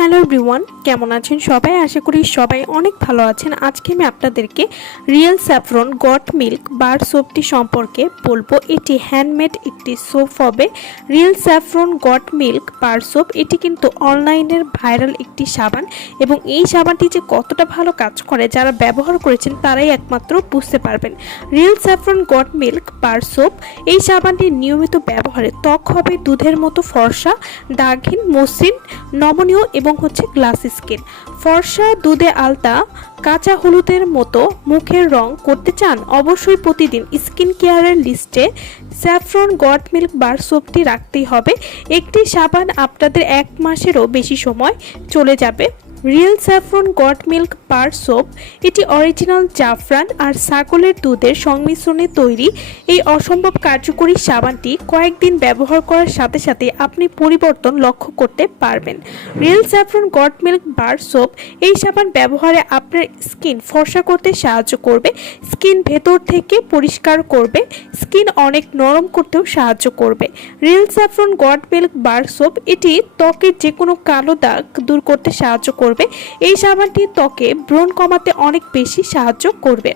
Hello everyone, কেমন আছেন সবাই? আশা করি সবাই অনেক ভালো আছেন। আজকে আমি আপনাদেরকে real saffron goat milk bar সোপটি সম্পর্কে বলবো। এটি হ্যান্ডমেড একটি সোপ হবে। Real saffron goat milk bar soap এটি কিন্তু অনলাইনের ভাইরাল একটি সাবান এবং এই সাবানটি যে কতটা ভালো কাজ করে যারা ব্যবহার করেছেন তারাই একমাত্র বুঝতে পারবেন। Real saffron goat milk bar soap এই সাবানটি নিয়মিত ব্যবহারে ত্বক হবে দুধের মতো ফর্সা, দাগহীন, মসৃণ, নমনীয় এবং গ্লাস স্কিন। ফর্সা, দুধে আলতা, কাঁচা হলুদের মতো মুখের রং করতে চান? অবশ্যই প্রতিদিন স্কিন কেয়ারের লিস্টে স্যাফরন গট মিল্ক বার সোপটি রাখতেই হবে। একটি সাবান আপনাদের 1 মাসেরও বেশি সময় চলে যাবে। Real saffron goat milk bar soap এটি অরিজিনাল জাফরান আর ছাগলের দুধের সংমিশ্রণে তৈরি। এই অসম্ভব কার্যকরী সাবানটি কয়েকদিন ব্যবহার করার সাথে সাথে আপনি পরিবর্তন লক্ষ্য করতে পারবেন। Real saffron goat milk bar soap এই সাবান ব্যবহারে আপনার স্কিন ফর্সা করতে সাহায্য করবে, স্কিন ভেতর থেকে পরিষ্কার করবে, স্কিন অনেক নরম করতেও সাহায্য করবে। Real saffron goat milk bar soap এটি ত্বকের যে কোনো কালো দাগ দূর করতে সাহায্য করবে। এই সাবানটি ত্বকে ব্রণ কমাতে অনেক বেশি সাহায্য করবে।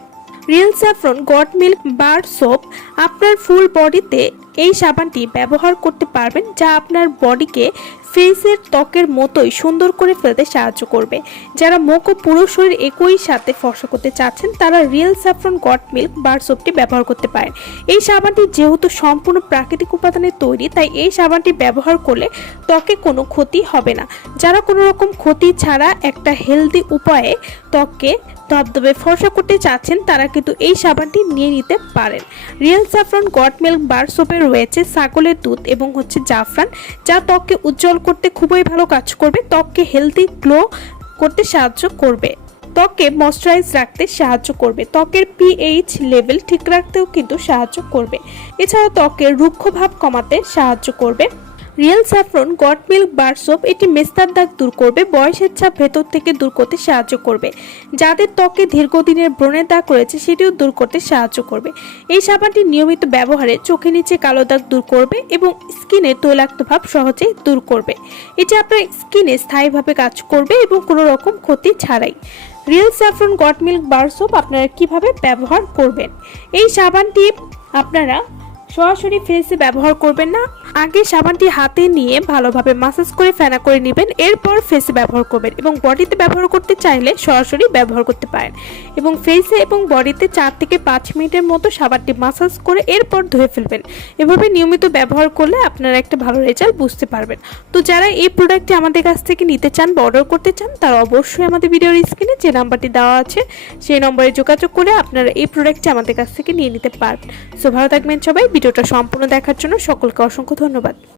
Real saffron goat milk bar soap আপনার ফুল বডিতে এই সাবানটি ব্যবহার করতে পারবেন, যা আপনার বডিকে ফেসের ত্বকের মতোই সুন্দর করে ফেলতে সাহায্য করবে। যারা মুখ ও পুরো শরীর একই সাথে ফর্সা করতে চাচ্ছেন তারা real saffron goat milk bar সোপটি ব্যবহার করতে পারেন। এই সাবানটি যেহেতু সম্পূর্ণ প্রাকৃতিক উপাদানে তৈরি, তাই এই সাবানটি ব্যবহার করলে ত্বকে কোনো ক্ষতি হবে না। যারা কোনো রকম ক্ষতি ছাড়া একটা হেলদি উপায়ে ত্বককে ধবধবে ফর্সা করতে চাচ্ছেন তারা কিন্তু এই সাবানটি নিয়ে নিতে পারেন। Real saffron goat milk bar সোপে রয়েছে ছাগলের দুধ এবং জাফরান, যা ত্বককে উজ্জ্বল করতে খুবই ভালো কাজ করবে, ত্বককে হেলদি গ্লো করতে সাহায্য করবে, ত্বককে ময়শ্চারাইজ রাখতে সাহায্য করবে, ত্বকের পিএইচ লেভেল ঠিক রাখতেও কিন্তু সাহায্য করবে। এছাড়াও ত্বকের রুক্ষ ভাব কমাতে সাহায্য করবে। Real saffron goat milk bar soap এটি মেস্তার দাগ দূর করবে, বয়সের ছাপ ভেতর থেকে দূর করতে সাহায্য করবে, যাদের ত্বকে দীর্ঘদিনের ব্রণের দাগ রয়েছে সেটিও দূর করতে সাহায্য করবে। এই সাবানটি নিয়মিত ব্যবহারে চোখের নিচে কালো দাগ দূর করবে এবং স্কিনের তৈলাক্ত ভাব সহজেই দূর করবে। এটি আপনার স্কিনে স্থায়ীভাবে কাজ করবে এবং কোনো রকম ক্ষতি ছাড়াই। Real saffron goat milk bar soap আপনারা কিভাবে ব্যবহার করবেন? এই সাবানটি আপনারা সরাসরি ফেসে ব্যবহার করবেন না, আগে সাবানটি হাতে নিয়ে ভালোভাবে মাসাজ করে ফেনা করে নেবেন, এরপর ফেসে ব্যবহার করবেন এবং বডিতে ব্যবহার করতে চাইলে সরাসরি ব্যবহার করতে পারেন এবং ফেসে এবং বডিতে 4 থেকে 5 মিনিটের মতো সাবানটি মাসাজ করে এরপর ধুয়ে ফেলবেন। এভাবে নিয়মিত ব্যবহার করলে আপনারা একটা ভালো রেজাল্ট বুঝতে পারবেন। তো যারা এই প্রোডাক্টটি আমাদের কাছ থেকে নিতে চান বা অর্ডার করতে চান তারা অবশ্যই আমাদের ভিডিওর স্ক্রিনে যে নাম্বারটি দেওয়া আছে সেই নম্বরে যোগাযোগ করে আপনারা এই প্রোডাক্টটি আমাদের কাছ থেকে নিয়ে নিতে পারবেন। সো ভালো থাকবেন সবাই। ভিডিওটা সম্পূর্ণ দেখার জন্য সকলকে অসংখ্য ধন্যবাদ।